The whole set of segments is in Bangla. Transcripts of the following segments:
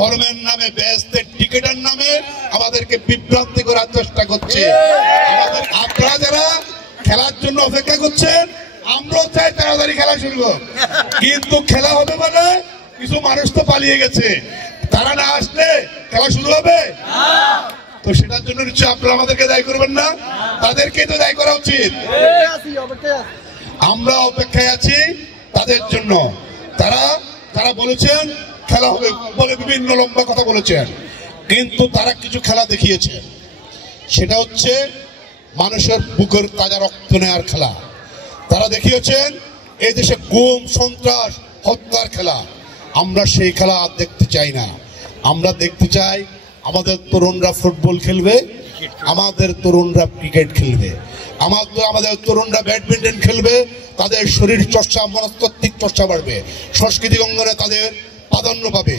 ধর্মের নামে বেহেশতের টিকিটের নামে আমাদেরকে বিভ্রান্তি করার চেষ্টা করছে। আপনারা যারা খেলার জন্য অপেক্ষা করছেন, আমরাও চাই তাড়াতাড়ি খেলা শুরু হোক, কিন্তু খেলা হবে মানে কিছু মানুষ তো পালিয়ে গেছে, তারা না আসলে খেলা শুরু হবে। তো সেটার জন্য নিশ্চয়ই আপনারা আমাদেরকে দায়ী করবেন না, তাদেরকে তো দায়ী করা উচিত। আমরা অপেক্ষায় আছি তাদের জন্য। তারা বলেছেন খেলা হবে বলে বিভিন্ন লম্বা কথা বলেছেন, কিন্তু তারা কিছু খেলা দেখিয়েছে, সেটা হচ্ছে মানুষের বুকের তাজা রক্ত নেওয়ার খেলা। তারা দেখিয়েছেন এই দেশে গুম, সন্ত্রাস, হত্যার খেলা। আমরা সেই খেলা আর দেখতে চাই না। আমরা দেখতে চাই আমাদের তরুণরা ফুটবল খেলবে, আমাদের তরুণরা ক্রিকেট খেলবে, আমাদের তরুণরা ব্যাডমিন্টন খেলবে, তাদের শরীর চর্চা, মনস্তাত্ত্বিক চর্চা বাড়বে, সাংস্কৃতিক অঙ্গনে তাদের প্রাধান্য পাবে।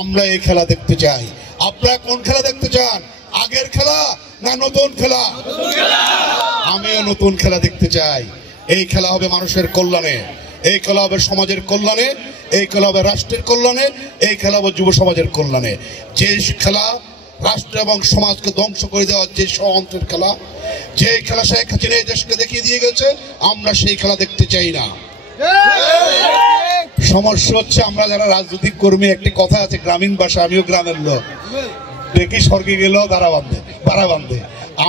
আমরা এই খেলা দেখতে চাই। আপনারা কোন খেলা দেখতে চান? আগের খেলা না নতুন খেলা? আমিও নতুন খেলা দেখতে চাই। এই খেলা হবে মানুষের কল্যাণে, এই খেলা হবে সমাজের কল্যাণে, এই খেলা হবে রাষ্ট্রের কল্যাণে, এই খেলা হবে যুব সমাজের কল্যাণে। যে খেলা রাষ্ট্র এবং সমাজকে ধ্বংস করে দেওয়ার যে ষড়যন্ত্রের খেলা, যে খেলা শেখ হাসিনা এই দেশকে দেখিয়ে দিয়ে গেছে, আমরা সেই খেলা দেখতে চাই না। সমস্যা হচ্ছে আমরা যারা রাজনৈতিক কর্মী, একটি কথা আছে গ্রামীণ ভাষা, আমিও গ্রামের লোক, দেখি স্বর্গে গেলেও বাড়া বাঁধে।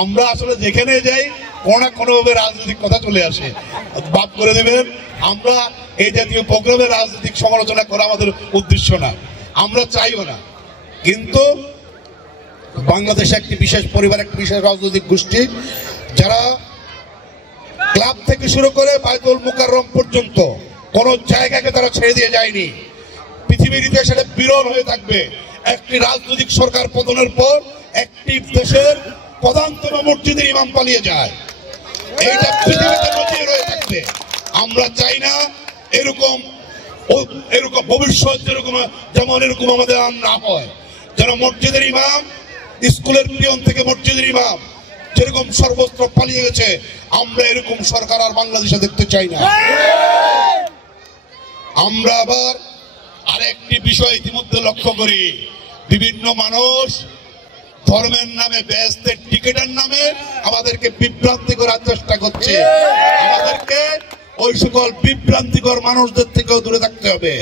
আমরা আসলে যেখানে যাই কোনো না কোনো ভাবে রাজনৈতিক কথা চলে আসে, বাদ করে দেবেন। আমরা এই জাতীয় প্রোগ্রামে রাজনৈতিক সমালোচনা করা আমাদের উদ্দেশ্য না, আমরা চাইও না। কিন্তু বাংলাদেশে একটি বিশেষ পরিবার, একটি বিশেষ রাজনৈতিক গোষ্ঠী, যারা ক্লাব থেকে শুরু করে বায়তুল মুকাররম পর্যন্ত কোন জায়গাকে তারা ছেড়ে দিয়ে যায়নি। পৃথিবীর ইতিহাসে এটা বিরল হয়ে থাকবে, একটি রাজনৈতিক সরকার পতনের পর একটি দেশের প্রধানতম মসজিদের ইমাম পালিয়ে যায়। এইটা পৃথিবীতে নজির হয়ে থাকবে। আমরা চাই না এরকম ভবিষ্যৎ যেমন এরকম আমাদের আর না হয়। যেন মসজিদের ইমাম, স্কুলের পিয়ন থেকে মসজিদের ইমাম যেরকম সর্বত্র পালিয়ে গেছে, আমরা এরকম সরকার আর বাংলাদেশে দেখতে চাই না। আমরা আবার আরেকটি বিষয় ইতিমধ্যে লক্ষ্য করি, বিভিন্ন মানুষ ধর্মের নামে বেহেশতের টিকিটের নামে আমাদেরকে বিভ্রান্তি করার চেষ্টা করছে। আমাদেরকে ওই সকল বিভ্রান্তিকর মানুষদের থেকেও দূরে থাকতে হবে।